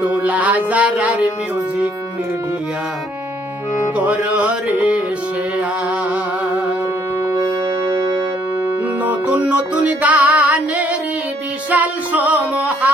দোলা জারার music media কররে share নতুন নতুন গানের বিশাল সমাহার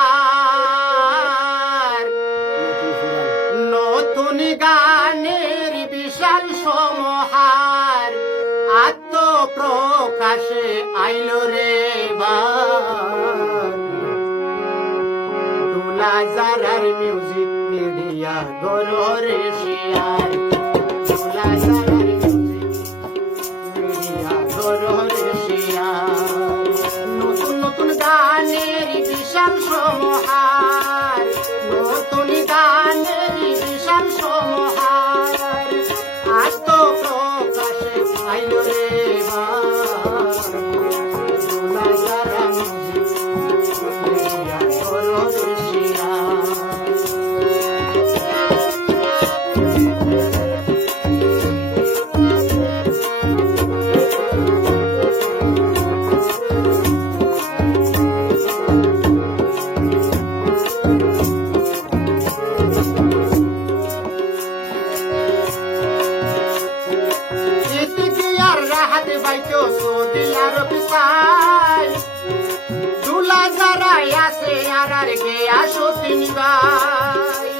নতুন নতুন গানের বিশাল সমাহার রাহাত বাইতো সৌদি আরব দুলা যারাই আছে, আর আর গে আসো তিনি ভাই।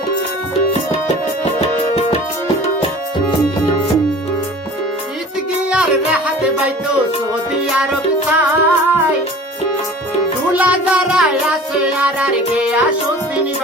বাইতো আরব চাই দুলা যারাই আছে, আর আর গে আসো তিনি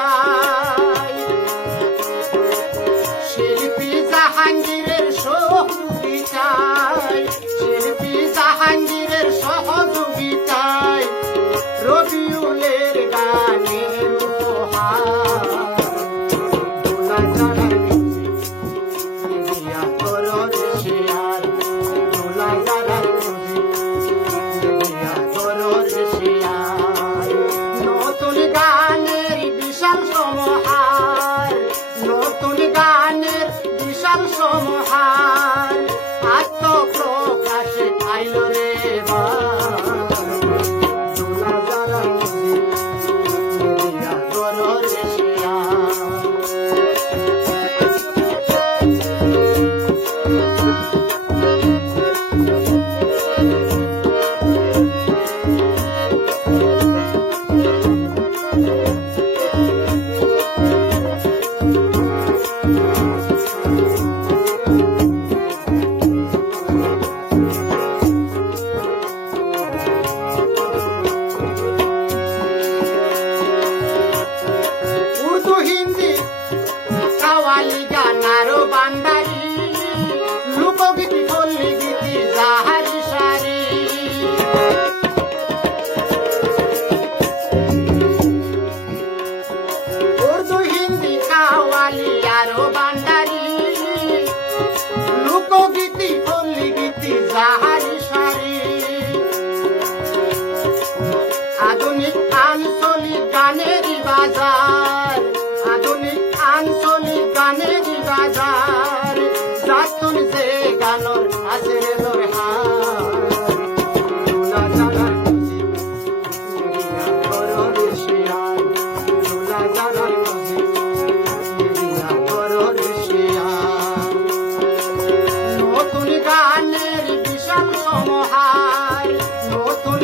বিশাল আরও বান্দারি লোকগীতি পল্লী গীতি যাহারি সারি। উর্দু, হিন্দি, কাওয়ালি আরও বান্দারি লোকগীতি পল্লী গীতি যাহারি সারি। আধুনিক আঞ্চলিক গানেরই বাজার, আধুনিক আঞ্চলিক নতুন গানের বিশাল সমাহার নতুন